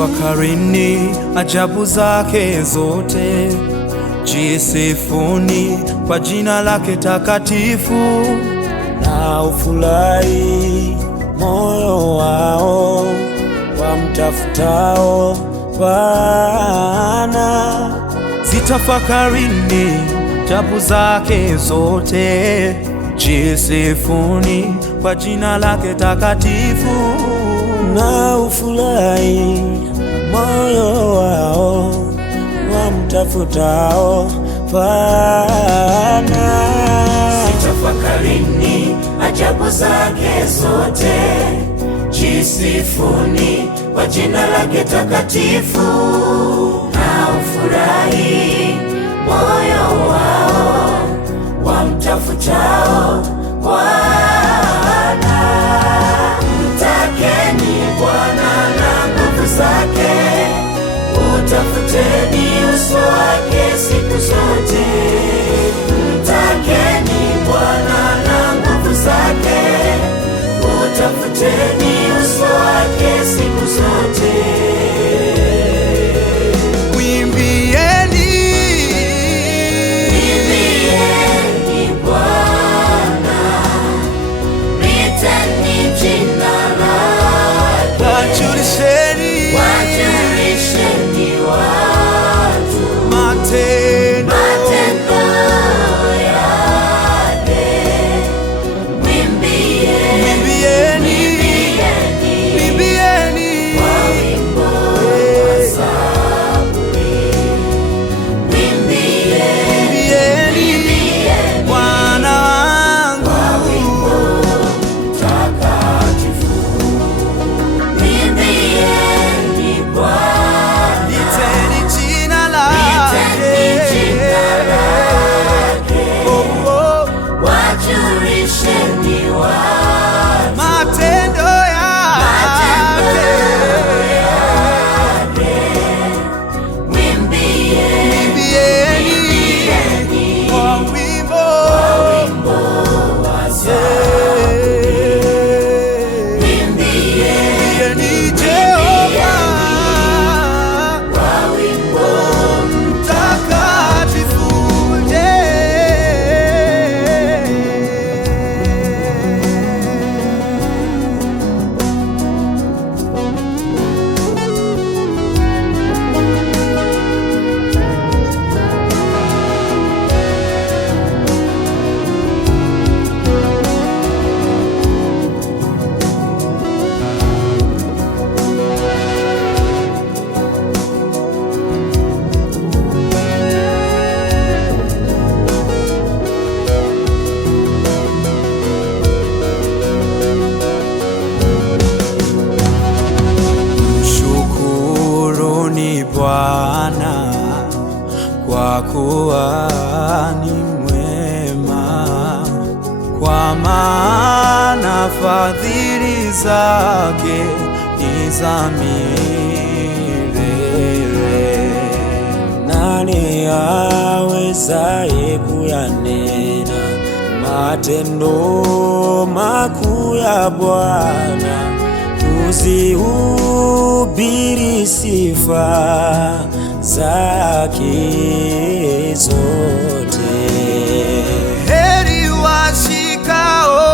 Zitafakarini ajabu zake zote, jisifuni kwa jina lake takatifu, na ufurahi moyo wao wamtafutao Bwana. Zitafakarini ajabu zake zote, jisifuni kwa jina lake takatifu, na ufurahi moyo wao wamtafutao Bwana. Zitafakarini ajabu zake zote, jisifuni kwa jina lake takatifu, na ufurahi moyo wao wamtafutao Bwana. Mtakeni Bwana na nguvu zake, utafuteni uso wake siku zote. Mtakeni Bwana na nguvu zake, utafuteni uso wake siku zote. Mwimbieni, mwimbieni Bwana, liteni jina lake, wajulisheni watu matendo yake. Mwimbieni kwa wimbo wa zaburi. Mwimbieni Bwana wangu, kwa wimbo mtakatifu. Mwimbieni Bwana, liteni jina liteni jina lake, oh, oh, wajulisheni watu matendo yake. Mwimbieni kwa wimbo wa zaburi. mwimbieni Jehova Kwa wimbo mtakatifu, mshukuruni Bwana kwa kuwa ni mwema, kwa maana fadhili zake ni za milele. Nani awezaye kuyanena matendo makuu ya Bwana, kuzihubiri sifa zake zote? Heri washikao